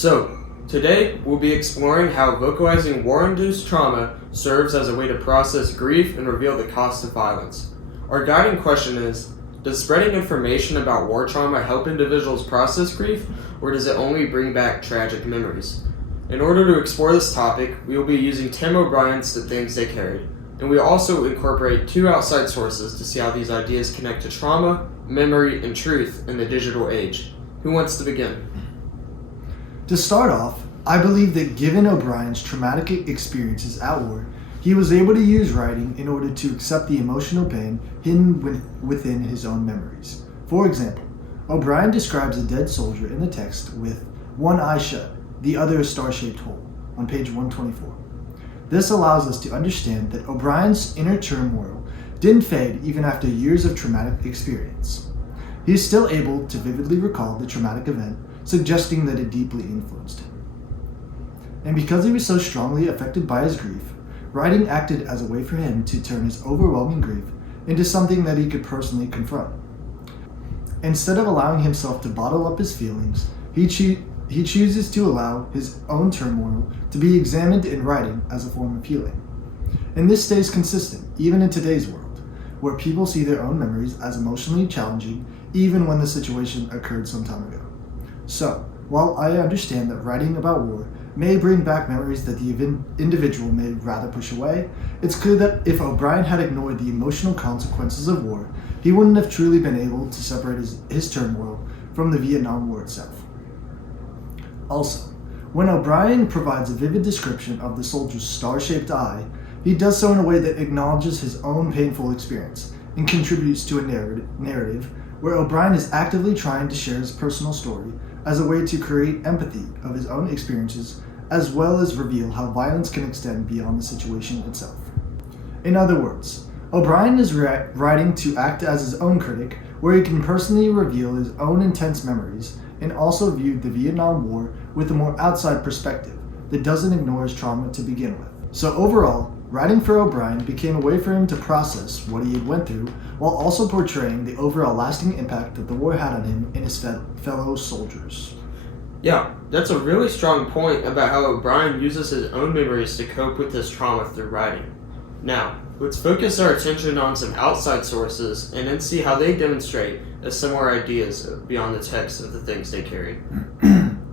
So, today we'll be exploring how vocalizing war-induced trauma serves as a way to process grief and reveal the cost of violence. Our guiding question is, does spreading information about war trauma help individuals process grief, or does it only bring back tragic memories? In order to explore this topic, we will be using Tim O'Brien's The Things They Carried, and we also incorporate two outside sources to see how these ideas connect to trauma, memory, and truth in the digital age. Who wants to begin? To start off, I believe that given O'Brien's traumatic experiences at war, he was able to use writing in order to accept the emotional pain hidden within his own memories. For example, O'Brien describes a dead soldier in the text with one eye shut, the other a star-shaped hole, on page 124. This allows us to understand that O'Brien's inner turmoil didn't fade even after years of traumatic experience. He is still able to vividly recall the traumatic event, suggesting that it deeply influenced him. And because he was so strongly affected by his grief, writing acted as a way for him to turn his overwhelming grief into something that he could personally confront. Instead of allowing himself to bottle up his feelings, he chooses to allow his own turmoil to be examined in writing as a form of healing. And this stays consistent even in today's world, where people see their own memories as emotionally challenging even when the situation occurred some time ago. So, while I understand that writing about war may bring back memories that the individual may rather push away, it's clear that if O'Brien had ignored the emotional consequences of war, he wouldn't have truly been able to separate his turmoil from the Vietnam War itself. Also, when O'Brien provides a vivid description of the soldier's star-shaped eye, he does so in a way that acknowledges his own painful experience and contributes to a narrative where O'Brien is actively trying to share his personal story as a way to create empathy of his own experiences, as well as reveal how violence can extend beyond the situation itself. In other words, O'Brien is writing to act as his own critic, where he can personally reveal his own intense memories, and also view the Vietnam War with a more outside perspective that doesn't ignore his trauma to begin with. So overall, writing for O'Brien became a way for him to process what he had went through, while also portraying the overall lasting impact that the war had on him and his fellow soldiers. Yeah, that's a really strong point about how O'Brien uses his own memories to cope with this trauma through writing. Now, let's focus our attention on some outside sources and then see how they demonstrate similar ideas beyond the text of The Things They Carried.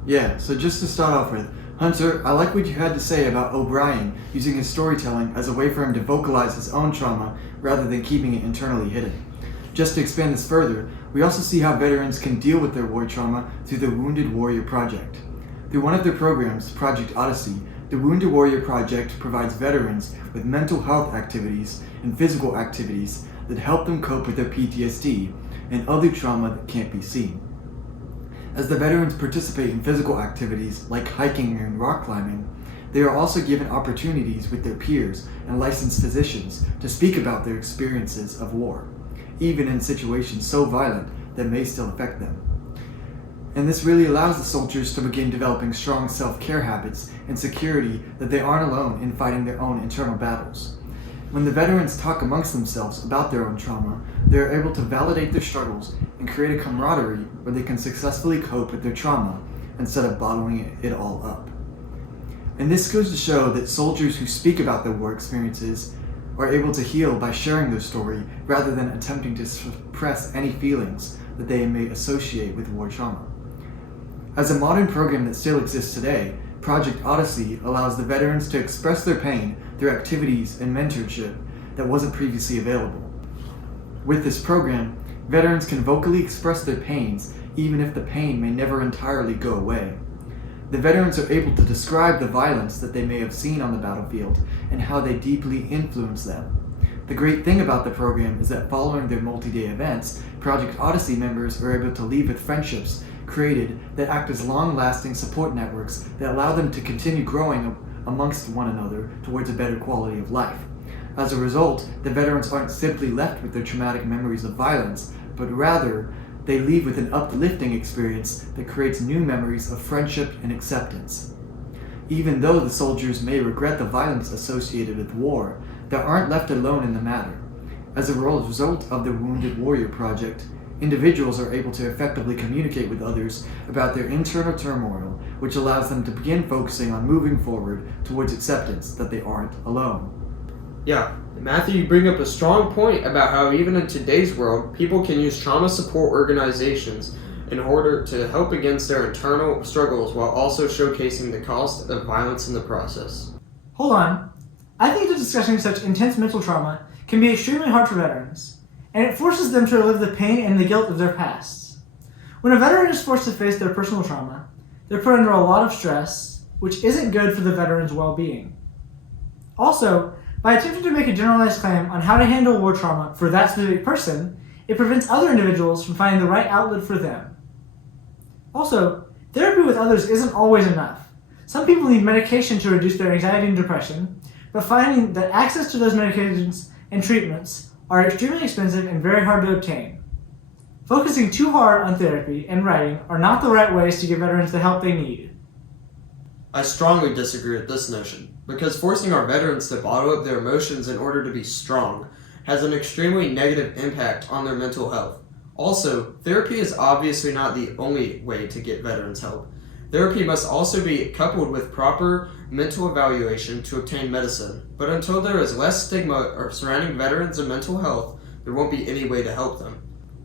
Yeah, so just to start off with, Hunter, I like what you had to say about O'Brien using his storytelling as a way for him to vocalize his own trauma rather than keeping it internally hidden. Just to expand this further, we also see how veterans can deal with their war trauma through the Wounded Warrior Project. Through one of their programs, Project Odyssey, the Wounded Warrior Project provides veterans with mental health activities and physical activities that help them cope with their PTSD and other trauma that can't be seen. As the veterans participate in physical activities like hiking and rock climbing, they are also given opportunities with their peers and licensed physicians to speak about their experiences of war, even in situations so violent that may still affect them. And this really allows the soldiers to begin developing strong self-care habits and security that they aren't alone in fighting their own internal battles. When the veterans talk amongst themselves about their own trauma, they are able to validate their struggles and create a camaraderie where they can successfully cope with their trauma instead of bottling it all up. And this goes to show that soldiers who speak about their war experiences are able to heal by sharing their story rather than attempting to suppress any feelings that they may associate with war trauma. As a modern program that still exists today, Project Odyssey allows the veterans to express their pain through activities and mentorship that wasn't previously available. With this program, veterans can vocally express their pains even if the pain may never entirely go away. The veterans are able to describe the violence that they may have seen on the battlefield and how they deeply influence them. The great thing about the program is that following their multi-day events, Project Odyssey members are able to leave with friendships created that act as long-lasting support networks that allow them to continue growing amongst one another towards a better quality of life. As a result, the veterans aren't simply left with their traumatic memories of violence, but rather, they leave with an uplifting experience that creates new memories of friendship and acceptance. Even though the soldiers may regret the violence associated with war, they aren't left alone in the matter. As a result of the Wounded Warrior Project, individuals are able to effectively communicate with others about their internal turmoil, which allows them to begin focusing on moving forward towards acceptance that they aren't alone. Yeah, Matthew, you bring up a strong point about how even in today's world, people can use trauma support organizations in order to help against their internal struggles while also showcasing the cost of violence in the process. Hold on. I think that discussing such intense mental trauma can be extremely hard for veterans, and it forces them to relive the pain and the guilt of their pasts. When a veteran is forced to face their personal trauma, they're put under a lot of stress, which isn't good for the veteran's well-being. Also, by attempting to make a generalized claim on how to handle war trauma for that specific person, it prevents other individuals from finding the right outlet for them. Also, therapy with others isn't always enough. Some people need medication to reduce their anxiety and depression, but finding that access to those medications and treatments are extremely expensive and very hard to obtain. Focusing too hard on therapy and writing are not the right ways to give veterans the help they need. I strongly disagree with this notion, because forcing our veterans to bottle up their emotions in order to be strong has an extremely negative impact on their mental health. Also, therapy is obviously not the only way to get veterans help. Therapy must also be coupled with proper mental evaluation to obtain medicine, but until there is less stigma surrounding veterans and mental health, there won't be any way to help them.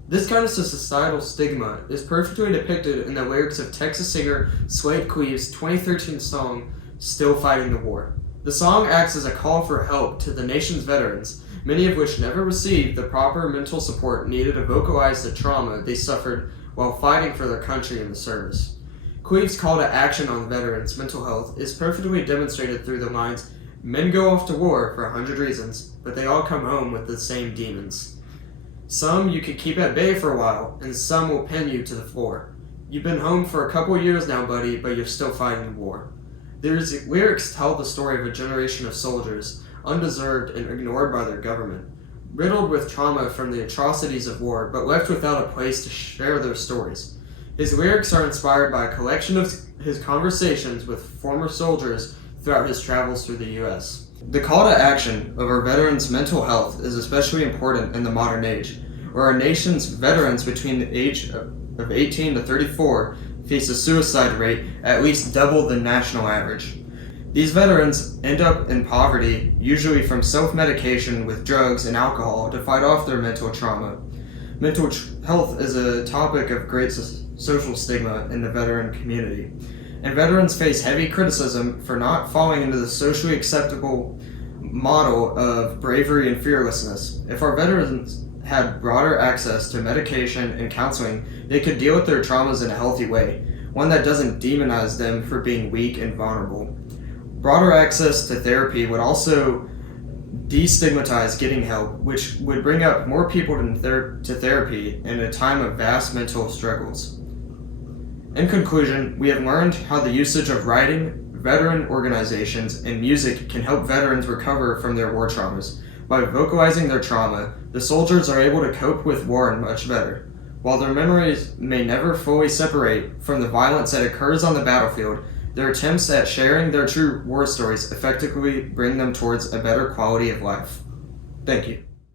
This kind of societal stigma is perfectly depicted in the lyrics of Texas singer Slade Cleave's 2013 song, Still Fighting the War. The song acts as a call for help to the nation's veterans, many of which never received the proper mental support needed to vocalize the trauma they suffered while fighting for their country in the service. Cleave's call to action on veterans' mental health is perfectly demonstrated through the lines, "Men go off to war for 100 reasons, but they all come home with the same demons. Some you can keep at bay for a while, and some will pin you to the floor. You've been home for a couple years now, buddy, but you're still fighting the war." These lyrics tell the story of a generation of soldiers, undeserved and ignored by their government, riddled with trauma from the atrocities of war, but left without a place to share their stories. His lyrics are inspired by a collection of his conversations with former soldiers throughout his travels through the U.S. The call to action of our veterans' mental health is especially important in the modern age, where our nation's veterans between the age of 18 to 34 face a suicide rate at least double the national average. These veterans end up in poverty, usually from self-medication with drugs and alcohol to fight off their mental trauma. Mental health is a topic of great social stigma in the veteran community, and veterans face heavy criticism for not falling into the socially acceptable model of bravery and fearlessness. If our veterans had broader access to medication and counseling, they could deal with their traumas in a healthy way, one that doesn't demonize them for being weak and vulnerable. Broader access to therapy would also destigmatize getting help, which would bring up more people to therapy in a time of vast mental struggles. In conclusion, we have learned how the usage of writing, veteran organizations, and music can help veterans recover from their war traumas. By vocalizing their trauma, the soldiers are able to cope with war much better. While their memories may never fully separate from the violence that occurs on the battlefield, their attempts at sharing their true war stories effectively bring them towards a better quality of life. Thank you.